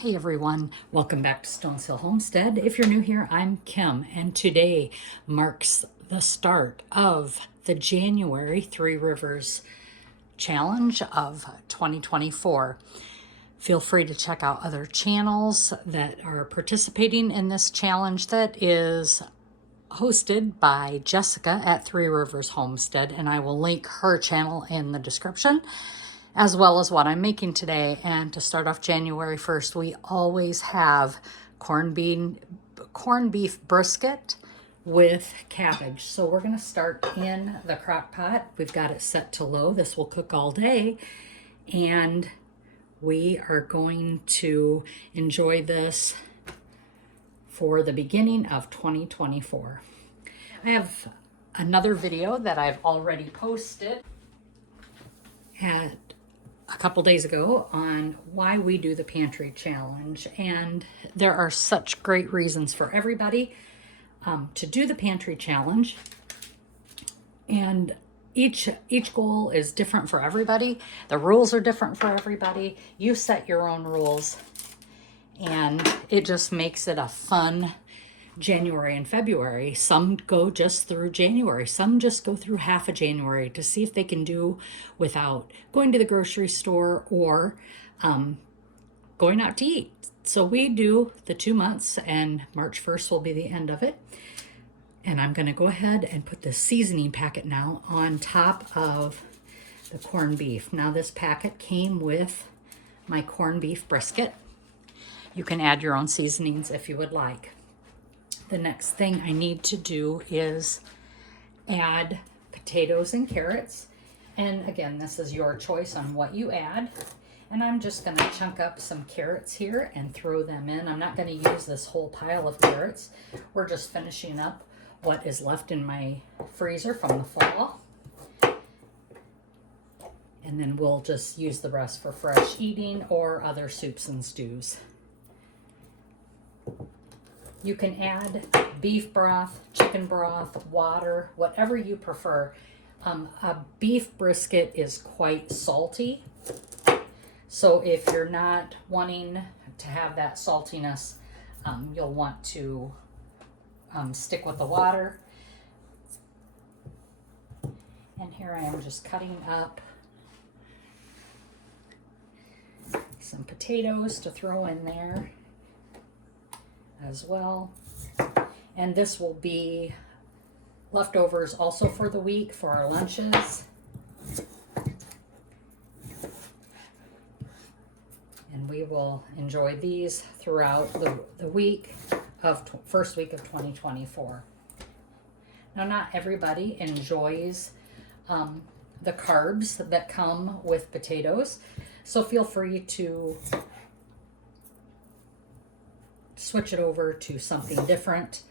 Hey everyone, welcome back to Stones Hill Homestead. If you're new here, I'm Kim, and today marks the start of the January Three Rivers Challenge of 2024. Feel free to check out other channels that are participating in this challenge that is hosted by Jessica at Three Rivers Homestead, and I will link her channel in the description, as well as what I'm making today. And to start off January 1st, we always have corned beef brisket with cabbage. So we're going to start in the crock pot. We've got it set to low. This will cook all day, and we are going to enjoy this for the beginning of 2024. I have another video that I've already posted at a couple days ago on why we do the pantry challenge, and there are such great reasons for everybody to do the pantry challenge, and each goal is different for everybody. The rules are different for everybody. You set your own rules, and it just makes it a fun January and February. Some go just through January. Some just go through half of January to see if they can do without going to the grocery store or going out to eat. So we do the 2 months, and March 1st will be the end of it. And I'm going to go ahead and put the seasoning packet now on top of the corned beef. Now this packet came with my corned beef brisket. You can add your own seasonings if you would like. The next thing I need to do is add potatoes and carrots. And again, this is your choice on what you add. And I'm just going to chunk up some carrots here and throw them in. I'm not going to use this whole pile of carrots. We're just finishing up what is left in my freezer from the fall. And then we'll just use the rest for fresh eating or other soups and stews. You can add beef broth, chicken broth, water, whatever you prefer. A beef brisket is quite salty. So if you're not wanting to have that saltiness, you'll want to stick with the water. And here I am just cutting up some potatoes to throw in there as well. And this will be leftovers also for the week for our lunches. And we will enjoy these throughout the week of first week of 2024. Now, not everybody enjoys the carbs that come with potatoes, so feel free to switch it over to something different,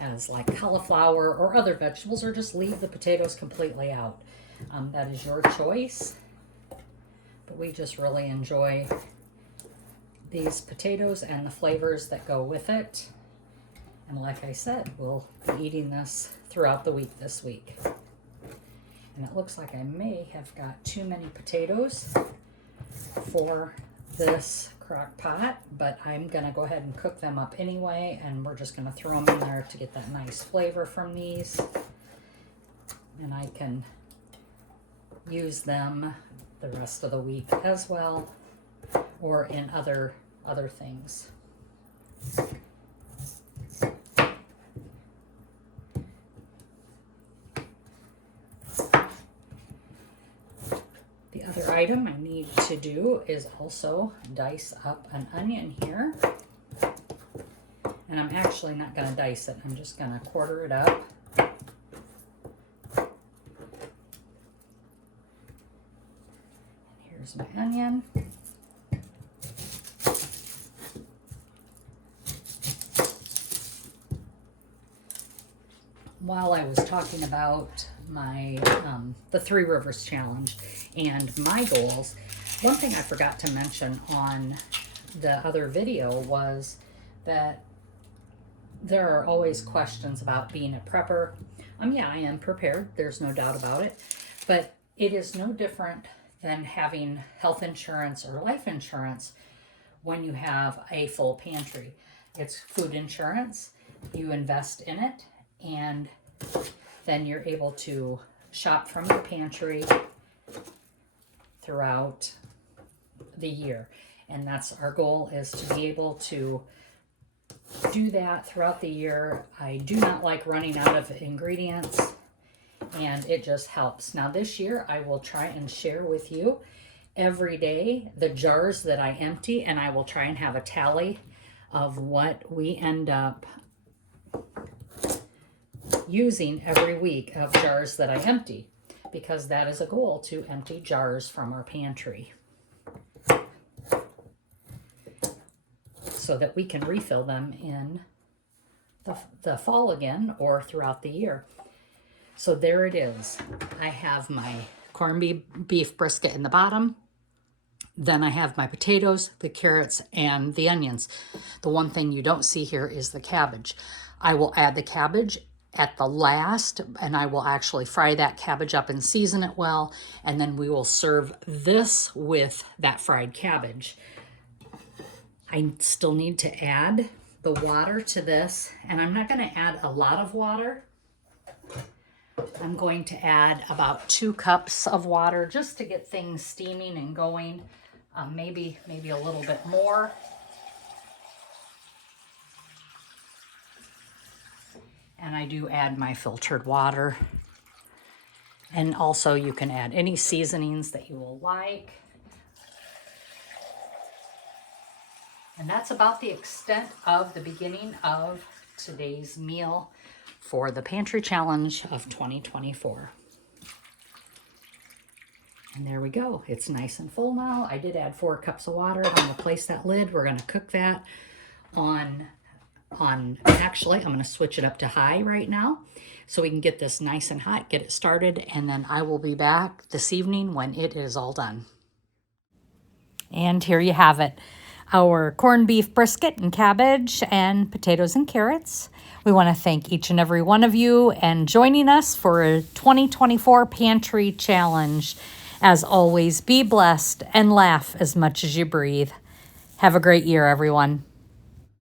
as like cauliflower or other vegetables, or just leave the potatoes completely out. That is your choice, but we just really enjoy these potatoes and the flavors that go with it. And like I said, we'll be eating this throughout the week this week. And it looks like I may have got too many potatoes for this crock pot, but I'm gonna go ahead and cook them up anyway, and we're just gonna throw them in there to get that nice flavor from these, and I can use them the rest of the week as well, or in other things. The other item I need to do is also dice up an onion here. And I'm actually not going to dice it. I'm just going to quarter it up. And here's my onion. While I was talking about my the Three Rivers Challenge and my goals, one thing I forgot to mention on the other video was that there are always questions about being a prepper. Yeah, I am prepared. There's no doubt about it. But it is no different than having health insurance or life insurance when you have a full pantry. It's food insurance. You invest in it, and then you're able to shop from your pantry throughout the year. And that's our goal, is to be able to do that throughout the year. I do not like running out of ingredients, and it just helps. Now this year I will try and share with you every day the jars that I empty, and I will try and have a tally of what we end up using every week of jars that I empty, because that is a goal, to empty jars from our pantry so that we can refill them in the fall again or throughout the year. So there it is. I have my corned beef brisket in the bottom. Then I have my potatoes, the carrots, and the onions. The one thing you don't see here is the cabbage. I will add the cabbage at the last, and I will actually fry that cabbage up and season it well, and then we will serve this with that fried cabbage. I still need to add the water to this, and I'm not going to add a lot of water. I'm going to add about 2 cups of water just to get things steaming and going. Maybe a little bit more. And I do add my filtered water. And also you can add any seasonings that you will like. And that's about the extent of the beginning of today's meal for the Pantry Challenge of 2024. And there we go. It's nice and full now. I did add 4 cups of water. I'm going to place that lid. We're going to cook that actually, I'm going to switch it up to high right now so we can get this nice and hot, get it started, and then I will be back this evening when it is all done. And here you have it. Our corned beef brisket and cabbage and potatoes and carrots. We want to thank each and every one of you and joining us for a 2024 Pantry Challenge. As always, be blessed and laugh as much as you breathe. Have a great year, everyone.